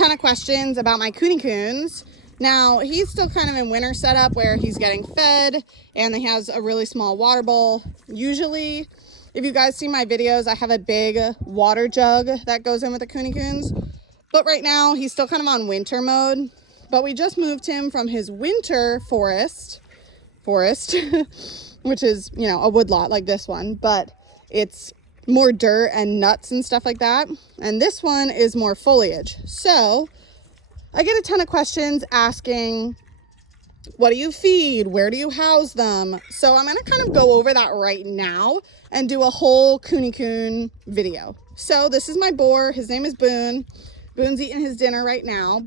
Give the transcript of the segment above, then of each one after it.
Ton of questions about my Kunekunes. Now he's still kind of in winter setup where he's getting fed and he has a really small water bowl. Usually, if you guys see my videos, I have a big water jug that goes in with the Kunekunes. But right now he's still kind of on winter mode. But we just moved him from his winter forest, which is, you know, a woodlot like this one, but it's more dirt and nuts and stuff like that. And this one is more foliage. So I get a ton of questions asking, what do you feed? Where do you house them? So I'm gonna kind of go over that right now and do a whole Kunekune video. So this is my boar. His name is Boone. Boone's eating his dinner right now,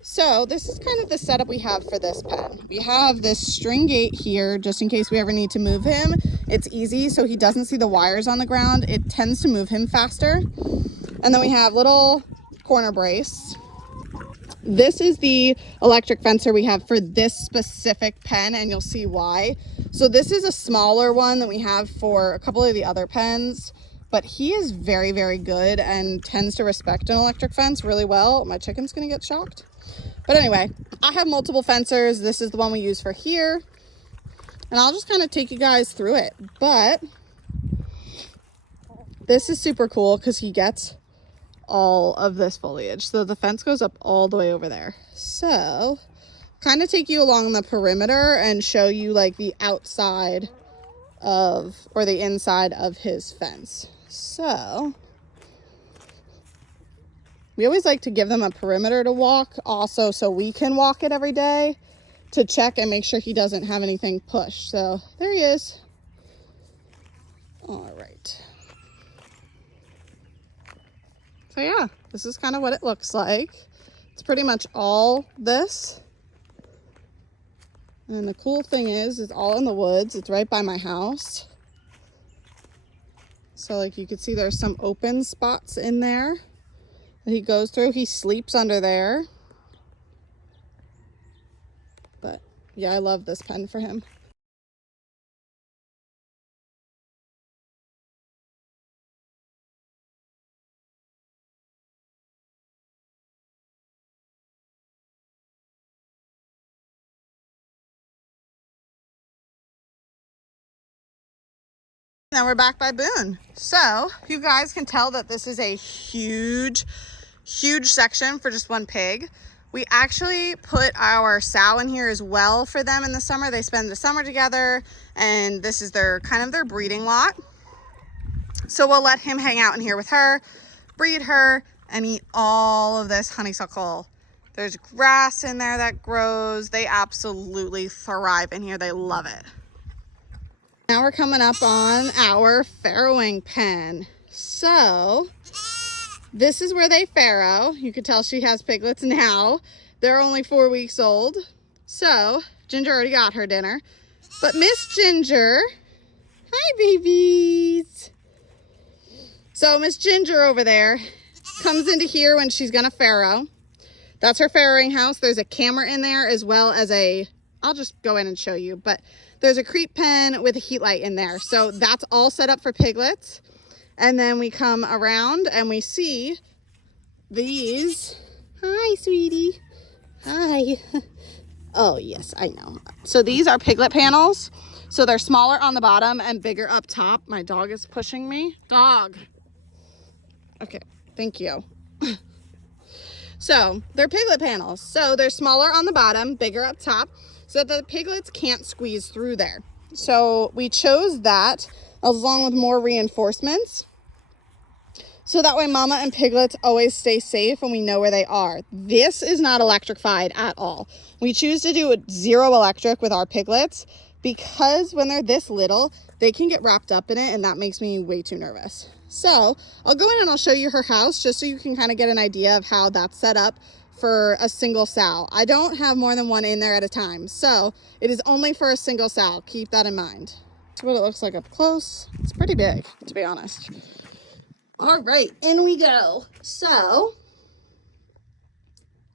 so this is kind of the setup we have for this pen. We have this string gate here just in case we ever need to move him. It's easy so he doesn't see the wires on the ground. It tends to move him faster. And then we have little corner brace. This is the electric fencer we have for this specific pen, and you'll see why. So this is a smaller one than we have for a couple of the other pens, but he is very, very good and tends to respect an electric fence really well. My chicken's gonna get shocked. But anyway, I have multiple fencers. This is the one we use for here. And I'll just kind of take you guys through it. But this is super cool because he gets all of this foliage. So the fence goes up all the way over there. So kind of take you along the perimeter and show you like the outside of, or the inside of his fence. So we always like to give them a perimeter to walk also so we can walk it every day to check and make sure he doesn't have anything pushed. So there he is. All right. So yeah, this is kind of what it looks like. It's pretty much all this. And the cool thing is it's all in the woods. It's right by my house. So like you can see there's some open spots in there that he goes through. He sleeps under there. But yeah, I love this pen for him. Now we're back by Boone. So you guys can tell that this is a huge section for just one pig. We actually put our sow in here as well for them in the summer. They spend the summer together and this is their kind of their breeding lot. So we'll let him hang out in here with her, breed her, and eat all of this honeysuckle. There's grass in there that grows. They absolutely thrive in here. They love it. Now we're coming up on our farrowing pen. So this is where they farrow. You can tell she has piglets now. They're only 4 weeks old. So Ginger already got her dinner. But Miss Ginger, hi babies. So Miss Ginger over there comes into here when she's gonna farrow. That's her farrowing house. There's a camera in there as well as I'll just go in and show you, but there's a creep pen with a heat light in there. So that's all set up for piglets. And then we come around and we see these. Hi, sweetie. Hi. Oh, yes, I know. So these are piglet panels. So they're smaller on the bottom and bigger up top. My dog is pushing me. Dog. Okay, thank you. So they're piglet panels. So they're smaller on the bottom, bigger up top, so that the piglets can't squeeze through there. So we chose that along with more reinforcements. So that way mama and piglets always stay safe and we know where they are. This is not electrified at all. We choose to do 0 electric with our piglets because when they're this little, they can get wrapped up in it and that makes me way too nervous. So I'll go in and I'll show you her house just so you can kind of get an idea of how that's set up for a single sow. I don't have more than one in there at a time. So it is only for a single sow. Keep that in mind. That's what it looks like up close. It's pretty big, to be honest. All right, in we go. So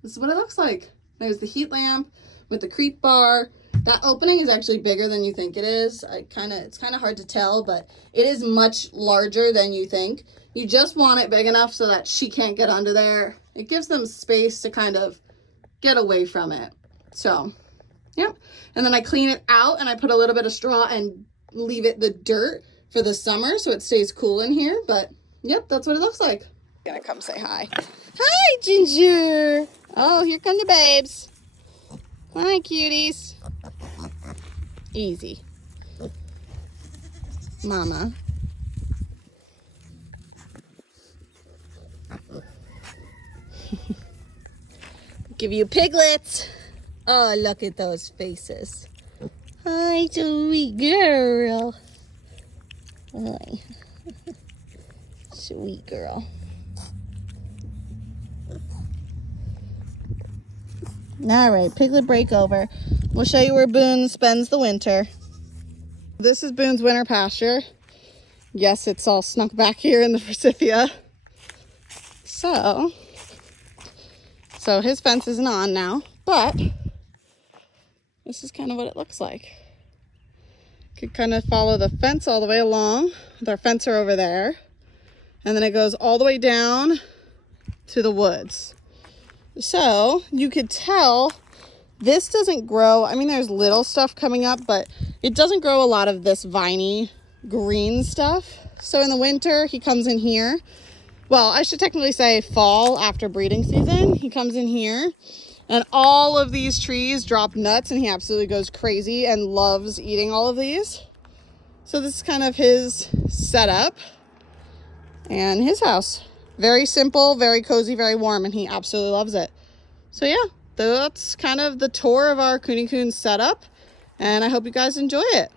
this is what it looks like. There's the heat lamp with the creep bar. That opening is actually bigger than you think it is. It's kind of hard to tell, but it is much larger than you think. You just want it big enough so that she can't get under there. It gives them space to kind of get away from it. So, yep. And then I clean it out and I put a little bit of straw and leave it the dirt for the summer so it stays cool in here. But, yep, that's what it looks like. Gonna come say hi. Hi, Ginger. Oh, here come the babes. Hi, cuties. Easy. Mama. Give you piglets. Oh, look at those faces. Hi, sweet girl. Hi. Sweet girl. All right, piglet break over. We'll show you where Boone spends the winter. This is Boone's winter pasture. Yes, it's all snuck back here in the forsythia. So his fence isn't on now, but this is kind of what it looks like. Could kind of follow the fence all the way along with our fencer over there. And then it goes all the way down to the woods. So you could tell this doesn't grow. I mean, there's little stuff coming up, but it doesn't grow a lot of this viney green stuff. So in the winter, he comes in here. Well, I should technically say fall after breeding season. He comes in here and all of these trees drop nuts and he absolutely goes crazy and loves eating all of these. So this is kind of his setup and his house. Very simple, very cozy, very warm, and he absolutely loves it. So yeah, that's kind of the tour of our Kunekune setup, and I hope you guys enjoy it.